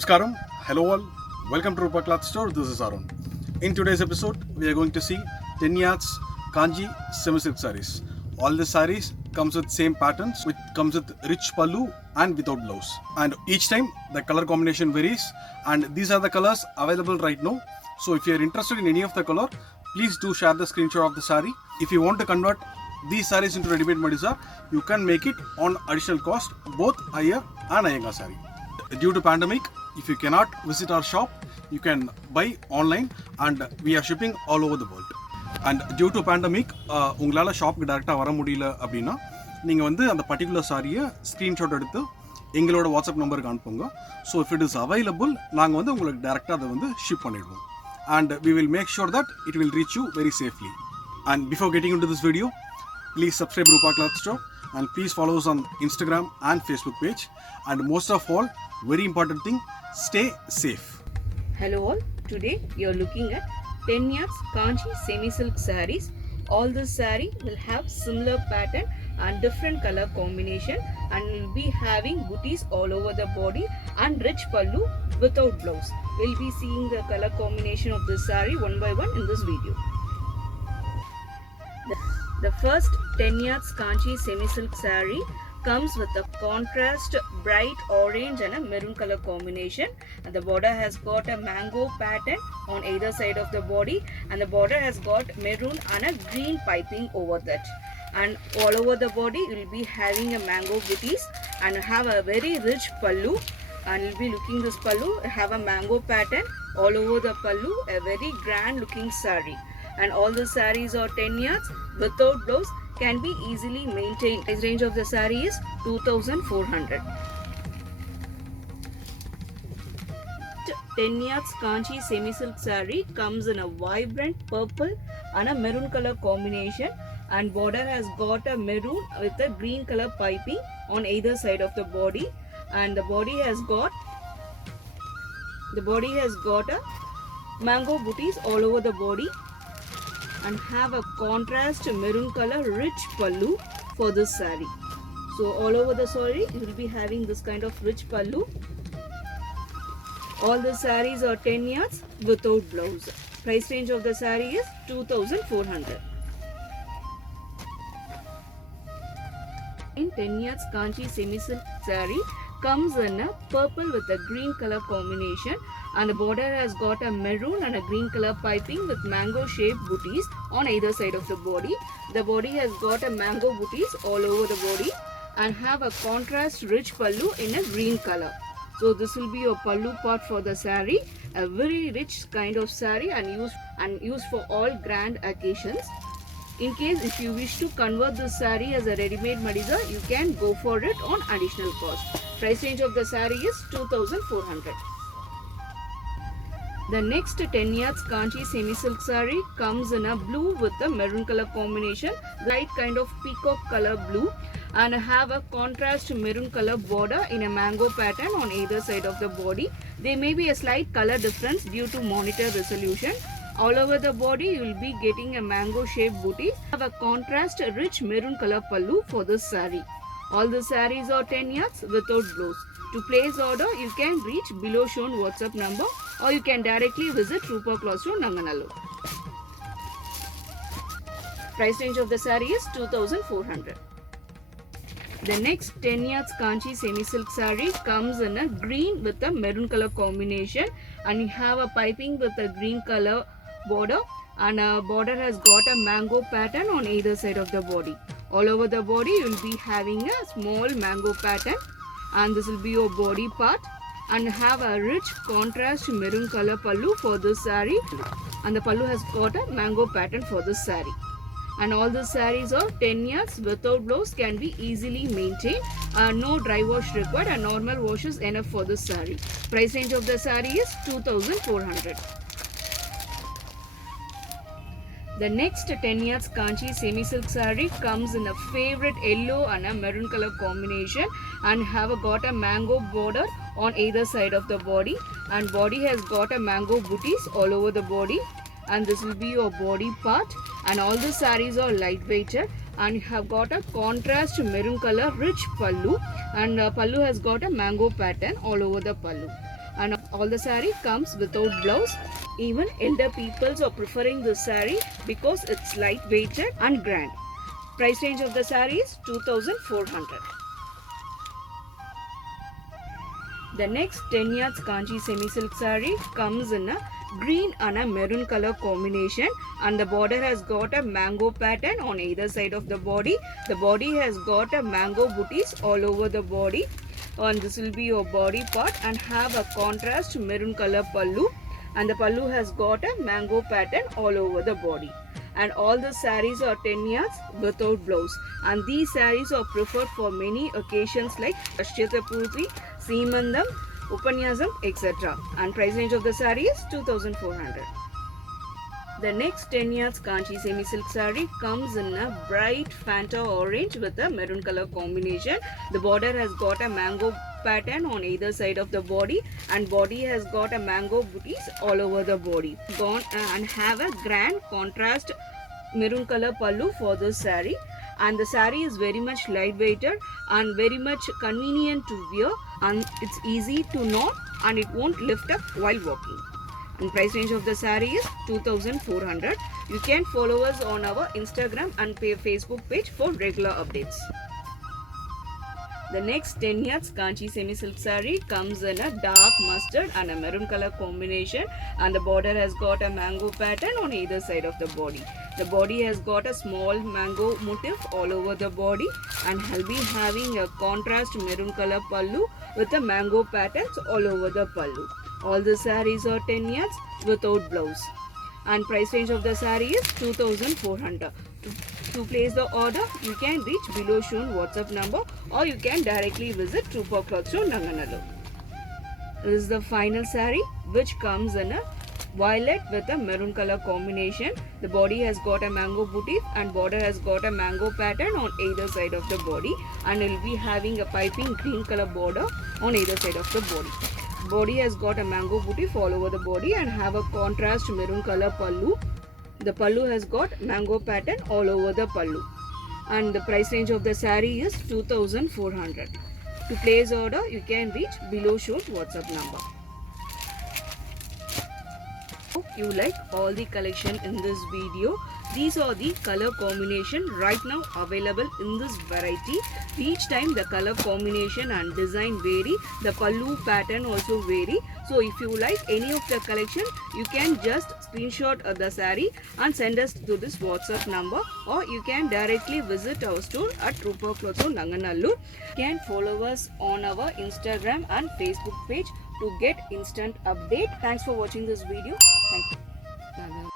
Namaskaram, hello all, welcome to Rupa Cloth Store, this is Arun. In today's episode, we are going to see 10 yards Kanji semi-silk sarees. All the sarees comes with same patterns, which comes with rich pallu and without blouse. And each time the color combination varies, and these are the colors available right now. So if you are interested in any of the color, please do share the screenshot of the saree. If you want to convert these sarees into ready-made Madisar, you can make it on additional cost, both Iyer and Iyengar saree. Due to pandemic, if you cannot visit our shop, you can buy online and we are shipping all over the world. And due to pandemic, உங்களால் ஷாப்புக்கு டேரெக்டாக வர முடியல அப்படின்னா நீங்கள் வந்து அந்த particular சாரியை ஸ்க்ரீன்ஷாட் எடுத்து எங்களோட வாட்ஸ்அப் நம்பருக்கு அனுப்புங்க. So if it is available நாங்கள் வந்து உங்களுக்கு டேரெக்டாக அதை வந்து ஷிப் பண்ணிடுவோம். And we will make sure that it will reach you very safely. And before getting into this video, please subscribe Rupa Cloth Store and please follow us on Instagram and Facebook page. And most of all, very important thing, stay safe. Hello all, today you are looking at 10 yards Kanchi semi-silk sarees. All this saree will have similar pattern and different color combination and will be having booties all over the body and rich pallu without blouse. We'll be seeing the color combination of this saree one by one in this video. The first 10 yards Kanchi semi-silk saree comes with a contrast bright orange and a maroon color combination, and the border has got a mango pattern on either side of the body, and the border has got maroon and a green piping over that, and all over the body you will be having a mango booties and have a very rich pallu, and you'll be looking this pallu have a mango pattern all over the pallu, a very grand looking saree. And all the sarees are 10 yards without blouse, can be easily maintained. Price range of the saree is 2400. 10 yards Kanchi semi-silk saree comes in a vibrant purple and a maroon color combination, and border has got a maroon with a green color piping on either side of the body, and the body has got a mango booties all over the body and have a contrast maroon color rich pallu for this saree. So all over the saree you will be having this kind of rich pallu. All the sarees are 10 yards without blouse. Price range of the saree is 2400. In 10 yards Kanchi semi-silk saree comes in a purple with a green color combination, and the border has got a maroon and a green color piping with mango shaped booties on either side of the body. The body has got a mango booties all over the body and have a contrast rich pallu in a green color. So this will be your pallu part for the saree, a very rich kind of saree and used for all grand occasions. In case if you wish to convert this saree as a ready-made Madisar, you can go for it on additional cost. Price range of the saree is 2400. The next 10 yards Kanchi semi-silk saree comes in a blue with a maroon color combination, light kind of peacock color blue, and have a contrast maroon color border in a mango pattern on either side of the body. There may be a slight color difference due to monitor resolution. All over the body you will be getting a mango shaped booty. Have a contrast rich maroon color pallu for this saree. All the sarees are 10 yards without blouse. To place order, you can reach below shown WhatsApp number or you can directly visit Rupa Cloth Store, Nanganallur. Price range of the saree is 2400. The next 10 yards Kanchi semi-silk saree comes in a green with a maroon color combination, and you have a piping with a green color border, and a border has got a mango pattern on either side of the body. All over the body you will be having a small mango pattern, and this will be your body part, and have a rich contrast maroon color pallu for this saree, and the pallu has got a mango pattern for this saree. And all the sarees are 10 yards without blouse, can be easily maintained. No dry wash required, and normal wash is enough for this saree. Price range of the saree is 2400. The next 10 yards Kanchi semi-silk saree comes in a favorite yellow and a maroon color combination, and have got a mango border on either side of the body, and body has got a mango booties all over the body, and this will be your body part. And all the sarees are lightweighted and have got a contrast maroon color rich pallu, and pallu has got a mango pattern all over the pallu. and all the saree comes without blouse. Even elder peoples are preferring this saree because it's lightweighted and grand. Price range of the saree is 2400. The next 10 yards Kanchi semi silk saree comes in a green and a maroon color combination, and the border has got a mango pattern on either side of the body. The body has got a mango booties all over the body, and this will be your body part, and have a contrast maroon color pallu, and the pallu has got a mango pattern all over the body. And all the sarees are 10 yards without blouse, and these sarees are preferred for many occasions like Ashyata Purti, Seemandam, Upanyasam, etc. And price range of the saree is 2400. The next 10 yards Kanchi semi silk saree comes in a bright Fanta orange with a maroon color combination. The border has got a mango pattern on either side of the body, and body has got a mango booties all over the body. Gone and have a grand contrast maroon color pallu for this saree, and the saree is very much lightweighted and very much convenient to wear, and it's easy to knot and it won't lift up while walking. And price range of the saree is 2400. You can follow us on our Instagram and Facebook page for regular updates. The next 10 yards Kanchi semi silk saree comes in a dark mustard and a maroon color combination, and the border has got a mango pattern on either side of the body. The body has got a small mango motif all over the body, and will be having a contrast maroon color pallu with the mango patterns all over the pallu. All the sarees are 10 yards without blouse, and price range of the saree is 2400. To place the order, you can reach below shown WhatsApp number, or you can directly visit Trooper Cloth Store, Nanganallur. This is the final saree, which comes in a violet with a maroon color combination. The body has got a mango booty, and border has got a mango pattern on either side of the body, and it will be having a piping green color border on either side of the body. Body has got a mango booty all over the body and have a contrast maroon color pallu. The pallu has got mango pattern all over the pallu, and the price range of the saree is 2400. To place order, you can reach below shown WhatsApp number. Hope you like all the collection in this video. These are the color combination right now available in this variety. Each time the color combination and design vary. The pallu pattern also vary. So if you like any of the collection, you can just screenshot the saree and send us to this WhatsApp number, or you can directly visit our store at Trooper Cloth Store, Nanganallur. You can follow us on our Instagram and Facebook page to get instant update. Thanks for watching this video. Thank you.